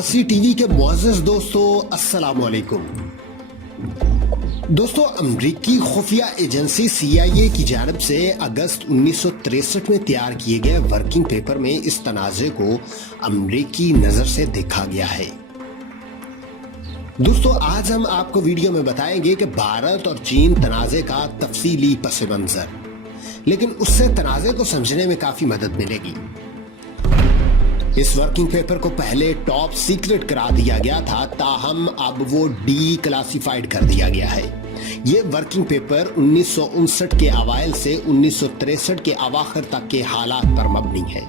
आसी टीवी के मुअज़्ज़ज़ दोस्तों, अस्सलाम वालेकुम। दोस्तों, अमरीकी खुफिया एजेंसी CIA की जानिब से अगस्त 1963 में तैयार किए गए वर्किंग पेपर में इस तनाज़े को अमरीकी नजर से देखा गया है। दोस्तों, आज हम आपको वीडियो में बताएंगे कि भारत और चीन तनाज़े का तफसीली पस मंजर, लेकिन उससे तनाज़े को समझने में काफी मदद मिलेगी। इस वर्किंग पेपर को पहले टॉप सीक्रेट करार दिया गया था, ताहम अब वो डी क्लासिफाइड कर दिया गया है। ये वर्किंग पेपर 1959 के अवाइल से 1963 के अवाखिर तक के हालात पर मबनी है।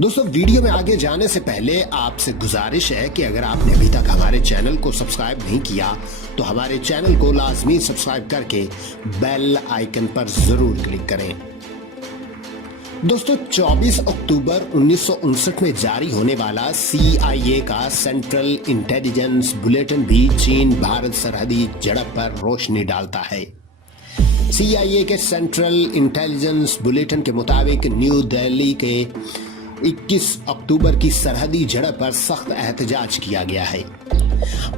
दोस्तों, वीडियो में आगे जाने से पहले आपसे गुजारिश है कि अगर आपने अभी तक हमारे चैनल को सब्सक्राइब नहीं किया तो हमारे चैनल को लाजमी सब्सक्राइब करके बेल आइकन पर जरूर क्लिक करें। दोस्तों, 24 अक्टूबर 1959 में जारी होने वाला CIA का सेंट्रल इंटेलिजेंस बुलेटिन भी चीन भारत सरहदी झड़प पर रोशनी डालता है। CIA के सेंट्रल इंटेलिजेंस बुलेटिन के मुताबिक न्यू दिल्ली के 21 अक्टूबर की सरहदी झड़प पर सख्त एहतजाज किया गया है।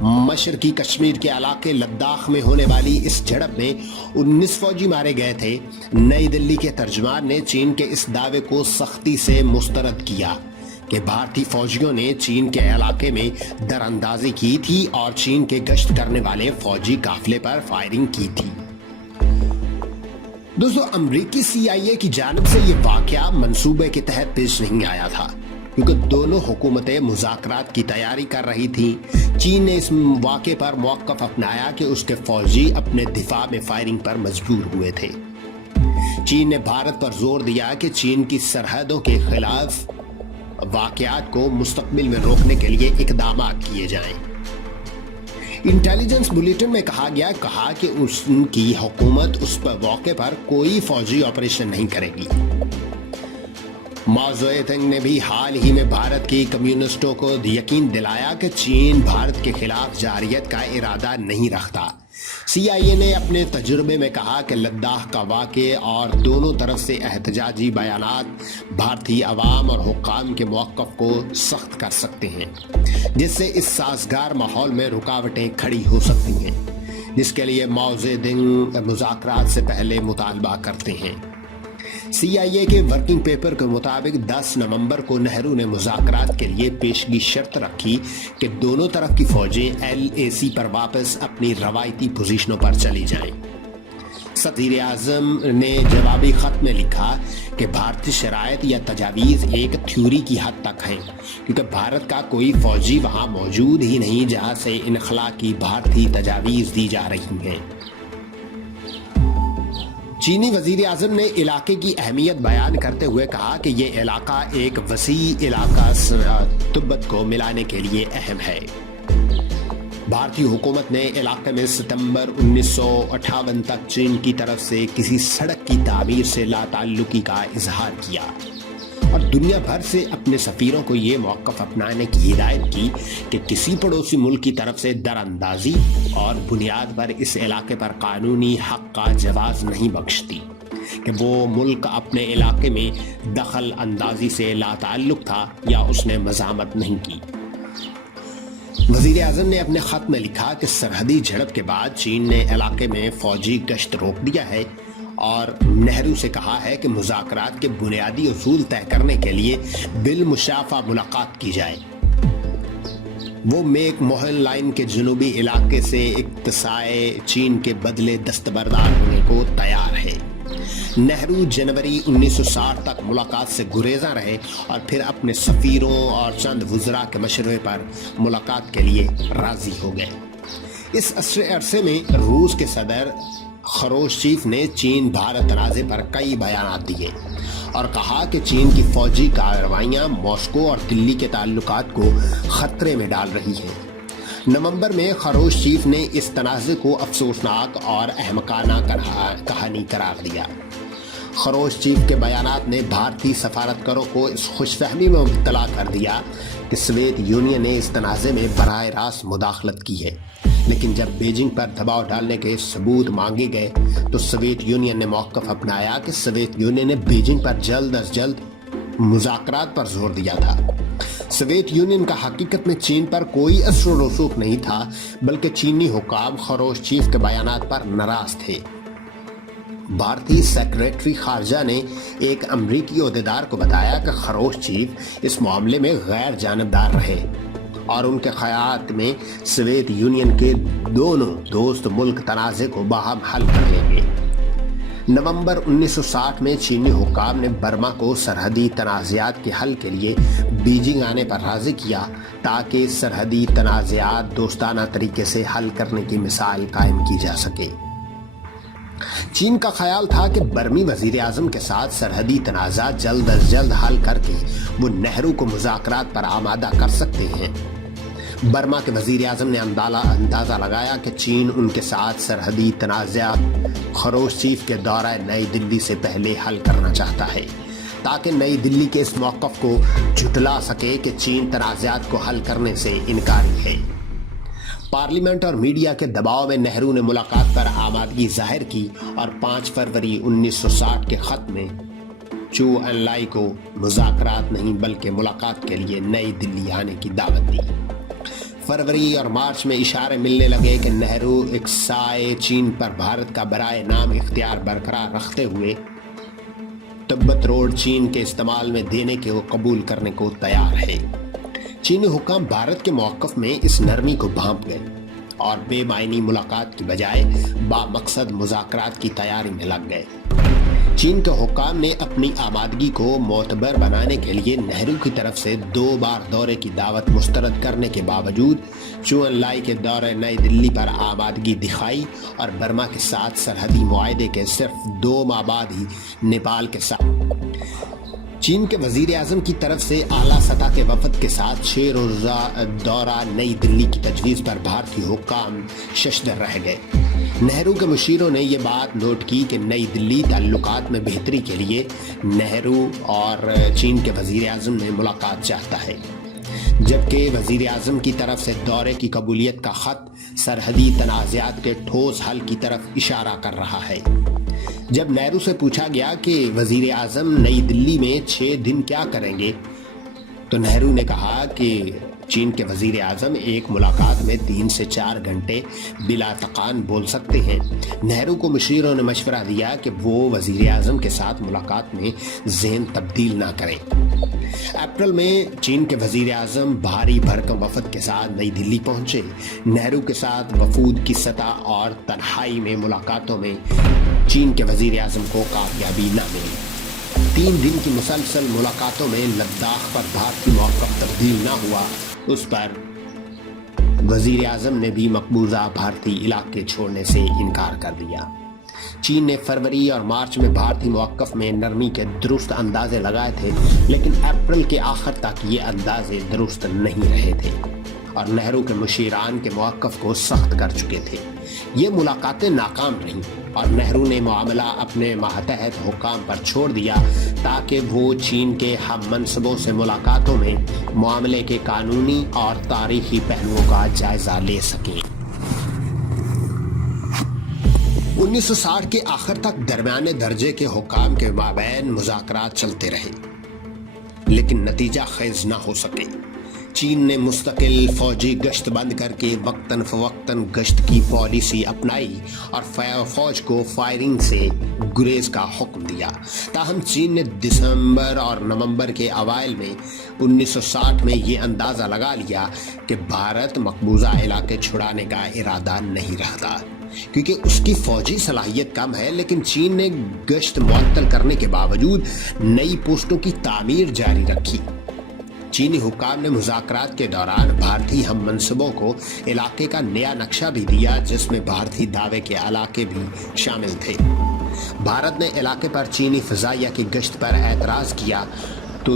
मशरकी कश्मीर के इलाके लद्दाख में होने वाली इस झड़प में 19 फौजी मारे गए थे। नई दिल्ली के तर्जुमान ने चीन के इस दावे को सख्ती से मुस्तरद किया कि भारतीय फौजियों ने चीन के इलाके में दरअंदाजी की थी और चीन के गश्त करने वाले फौजी काफिले पर फायरिंग की थी। दोस्तों, अमरीकी CIA की जानिब से ये वाकया मंसूबे के तहत पेश नहीं आया था, क्योंकि दोनों हुकूमतें मुज़ाकरात की तैयारी कर रही थी। चीन ने इस वाक़े पर मौक़िफ़ अपनाया कि उसके फौजी अपने दिफा में फायरिंग पर मजबूर हुए थे। चीन ने भारत पर जोर दिया कि चीन की सरहदों के खिलाफ वाक़यात को मुस्तक़बिल में रोकने के लिए इक़दाम किए जाएं। इंटेलिजेंस बुलेटिन में कहा कि उनकी हुकूमत उस पर मौके पर कोई फौजी ऑपरेशन नहीं करेगी। माओ ज़ेडुंग ने भी हाल ही में भारत की कम्युनिस्टों को यकीन दिलाया कि चीन भारत के खिलाफ जारियत का इरादा नहीं रखता। CIA ने अपने तजुर्बे में कहा कि लद्दाख का वाक़े और दोनों तरफ से एहतजाजी बयानात भारतीय अवाम और हुक्काम के मौक़िफ़ को सख्त कर सकते हैं, जिससे इस साजगार माहौल में रुकावटें खड़ी हो सकती हैं, जिसके लिए माओ ज़ेडुंग मुज़ाकरात से पहले मुतालबा करते हैं। CIA के वर्किंग पेपर के मुताबिक 10 नवंबर को नेहरू ने मुज़ाकरात के लिए पेशगी शर्त रखी कि दोनों तरफ की फौजें LAC पर वापस अपनी रवायती पोजीशनों पर चली जाएं। सदीर आज़म ने जवाबी खत में लिखा कि भारतीय शराइत या तजावीज़ एक थ्योरी की हद तक हैं, क्योंकि भारत का कोई फौजी वहाँ मौजूद ही नहीं जहाँ से इनखला की भारतीय तजावीज़ दी जा रही हैं। चीनी वजीर आज़म ने इलाके की अहमियत बयान करते हुए कहा कि ये इलाका एक वसी इलाका तिब्बत को मिलाने के लिए अहम है। भारतीय हुकूमत ने इलाके में सितंबर 1958 तक चीन की तरफ से किसी सड़क की तामीर से लाताल्लुकी का इजहार किया और दुनिया भर से अपने सफीरों को ये मौक़िफ़ अपनाने की हिदायत की कि किसी पड़ोसी मुल्क की तरफ से दरअंदाजी और बुनियाद पर इस इलाके पर कानूनी हक का जवाज़ नहीं बख्शती, कि वो मुल्क अपने इलाके में दखल अंदाजी से लाताल्लुक था या उसने मज़ामत नहीं की। वज़ीर आज़म ने अपने ख़त में लिखा कि सरहदी झड़प के बाद चीन ने इलाके में फ़ौजी गश्त रोक दिया है और नेहरू से कहा है कि मुज़ाकरात के बुनियादी उसूल तय करने के लिए बिलमुशाफा मुलाकात की जाए। वो मेक मोहन लाइन के जनूबी इलाके से इक्तसाए चीन के बदले दस्तबरदार होने को तैयार है। नेहरू जनवरी 1960 तक मुलाकात से गुरेजा रहे और फिर अपने सफ़ीरों और चंद वज़रा के मशवरे पर मुलाकात के लिए राज़ी हो गए। इस अरसे में रूस के सदर खरोश्चीफ ने चीन भारत तनाज़े पर कई बयान दिए और कहा कि चीन की फौजी कार्रवाइयाँ मॉस्को और दिल्ली के ताल्लुकात को खतरे में डाल रही हैं। नवंबर में खरोश्चीफ ने इस तनाज़े को अफसोसनाक और अहमकाना कहानी करार दिया। खरोश्चीफ के बयानात ने भारतीय सफारतकारों को इस खुशफहमी में मुब्तला कर दिया कि सोवियत यूनियन ने इस तनाज़े में बराह रास्त मुदाखलत की है, लेकिन जब बीजिंग पर दबाव डालने के सबूत मांगे गए तो सोवियत यूनियन ने मौक़िफ़ अपनाया कि सोवियत यूनियन ने बीजिंग पर जल्द अज जल्द मुज़ाकरात पर जोर दिया था। सोवियत यूनियन का हकीकत में चीन पर कोई असर व रसूख नहीं था, बल्कि चीनी हुक्काम खरोशचीफ के बयानात पर नाराज थे। भारतीय सेक्रेटरी खारजा ने एक अमरीकी ओहदेदार को बताया कि खरोशचीफ इस मामले में गैर जानबदार रहे और उनके ख्यालात में सोवियत यूनियन के दोनों दोस्त मुल्क तनाज़े को बाहम हल कर लेंगे। नवंबर 1960 में चीनी हुक्काम ने बर्मा को सरहदी तनाज़ात के हल के लिए बीजिंग आने पर राज़ी किया ताकि सरहदी तनाज़ात दोस्ताना तरीके से हल करने की मिसाल कायम की जा सके। चीन का ख्याल था कि बर्मी वजीर आज़म के साथ सरहदी तनाज़ात जल्द अज जल्द हल करके वो नेहरू को मुज़ाकरात पर आमादा कर सकते हैं। बर्मा के वजीर आज़म ने अंदाज़ा लगाया कि चीन उनके साथ सरहदी तनाज़ात खरोशचीफ के दौरा नई दिल्ली से पहले हल करना चाहता है ताकि नई दिल्ली के इस मौक़िफ़ को झुठला सके कि चीन तनाज़ात को हल करने से इनकारी है। पार्लियामेंट और मीडिया के दबाव में नेहरू ने मुलाकात पर आमादगी जाहिर की और 5 फरवरी 1960 के खत में चू एनलाई को मुज़ाकरात नहीं बल्कि मुलाकात के लिए नई दिल्ली आने की दावत दी। फरवरी और मार्च में इशारे मिलने लगे कि नेहरू इक्साए चीन पर भारत का बराए नाम इख्तियार बरकरार रखते हुए तिब्बत रोड चीन के इस्तेमाल में देने के कबूल करने को तैयार है। चीनी हुक्काम भारत के मौक़िफ़ में इस नरमी को भांप गए और बेमायनी मुलाकात की बजाय बामकसद मुज़ाकरात की तैयारी में लग गए। चीन के हुक्काम ने अपनी आमादगी को मोतबर बनाने के लिए नेहरू की तरफ से 2 बार दौरे की दावत मुस्तरद करने के बावजूद चू एनलाई के दौरे नई दिल्ली पर आमादगी दिखाई और बर्मा के साथ सरहदी मुआहदे के सिर्फ 2 माह बाद ही नेपाल के साथ चीन के वजीर आज़म की तरफ से आला सतह के वफद के साथ 6 रोज़ा दौरा नई दिल्ली की तजवीज़ पर भारतीय हुक्काम शशदर रह गए। नेहरू के मुशीरों ने यह बात नोट की कि नई दिल्ली ताल्लुकात में बेहतरी के लिए नेहरू और चीन के वजीर आज़म में मुलाकात चाहता है, जबकि वजीर आज़म की तरफ से दौरे की कबूलियत का ख़त सरहदी तनाज़ात के ठोस हल की तरफ इशारा कर रहा है। जब नेहरू से पूछा गया कि वजीर आज़म नई दिल्ली में 6 दिन क्या करेंगे, तो नेहरू ने कहा कि चीन के वजीर आज़म एक मुलाकात में 3 से 4 घंटे बिला तकान बोल सकते हैं। नेहरू को मुशीरों ने मशवरा दिया कि वो वजीर आज़म के साथ मुलाकात में ज़हन तब्दील ना करें। अप्रैल में चीन के वजीर आज़म भारी भरकम वफद के साथ नई दिल्ली पहुंचे। नेहरू के साथ वफूद की सतह और तन्हाई में मुलाकातों में चीन के वजीर आज़म को कामयाबी न मिली। 3 दिन की मुसलसल मुलाकातों में लद्दाख पर भारतीय मौक़िफ़ तब्दील न हुआ, उस पर वजीर आज़म ने भी मकबूजा भारतीय इलाके छोड़ने से इनकार कर दिया। चीन ने फरवरी और मार्च में भारतीय मौक़िफ़ में नरमी के दुरुस्त अंदाजे लगाए थे, लेकिन अप्रैल के आखिर तक ये अंदाजे दुरुस्त नहीं रहे थे और नेहरू के मुशीरान के मौक़िफ़ को सख्त कर चुके थे। ये मुलाकातें नाकाम रहीं और नेहरू ने मामला अपने मातहत हुक्काम पर छोड़ दिया ताकि वो चीन के हम मनसबों से मुलाकातों में मामले के कानूनी और तारीखी पहलुओं का जायजा ले सकें। 1960 के आखिर तक दरमियाने दर्जे के हुक्काम के माबैन मुज़ाकरात चलते रहे, लेकिन नतीजा खेज ना हो सके। चीन ने मुस्तकिल फौजी गश्त बंद करके वक्तन फवक्तन गश्त की पॉलिसी अपनाई और फौज को फायरिंग से गुरेज का हुक्म दिया। ताहम चीन ने दिसंबर और नवंबर के अवाइल में 1960 में ये अंदाज़ा लगा लिया कि भारत मकबूजा इलाके छुड़ाने का इरादा नहीं रखता, क्योंकि उसकी फौजी सलाहियत कम है। लेकिन चीन ने गश्त मुअत्तल करने के बावजूद नई पोस्टों की तामीर जारी रखी। चीनी हुक्काम ने मुज़ाकरात के दौरान भारतीय हम मनसबों को इलाके का नया नक्शा भी दिया, जिसमें भारतीय दावे के इलाके भी शामिल थे। भारत ने इलाके पर चीनी फ़ज़ाइया की गश्त पर एतराज़ किया तो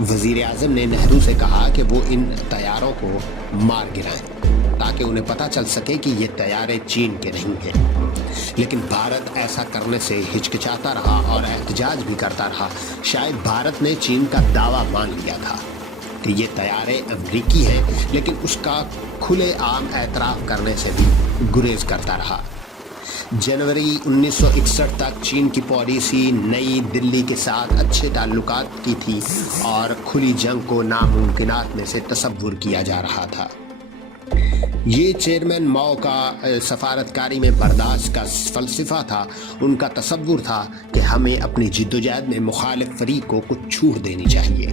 वज़ीर आज़म ने नेहरू से कहा कि वो इन तैयारों को मार गिराएं ताकि उन्हें पता चल सके कि ये तैयारे चीन के नहीं हैं। लेकिन भारत ऐसा करने से हिचकिचाता रहा और एहतजाज भी करता रहा। शायद भारत ने चीन का दावा मान लिया था कि ये तैयारे अमरीकी हैं, लेकिन उसका खुले आम एतराफ़ करने से भी गुरेज करता रहा। जनवरी 1961 तक चीन की पॉलिसी नई दिल्ली के साथ अच्छे ताल्लुकात की थी और खुली जंग को नामुमकिनात में से तसव्वुर किया जा रहा था। ये चेयरमैन माओ का सफारतकारी में बर्दाश्त का फलसफा था। उनका तसव्वुर था कि हमें अपनी जिद्दोजहद में मुखालिफ फरीक को कुछ छूट देनी चाहिए।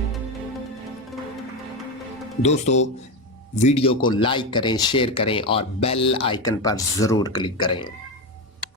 दोस्तों, वीडियो को लाइक करें, शेयर करें और बेल आइकन पर ज़रूर क्लिक करें।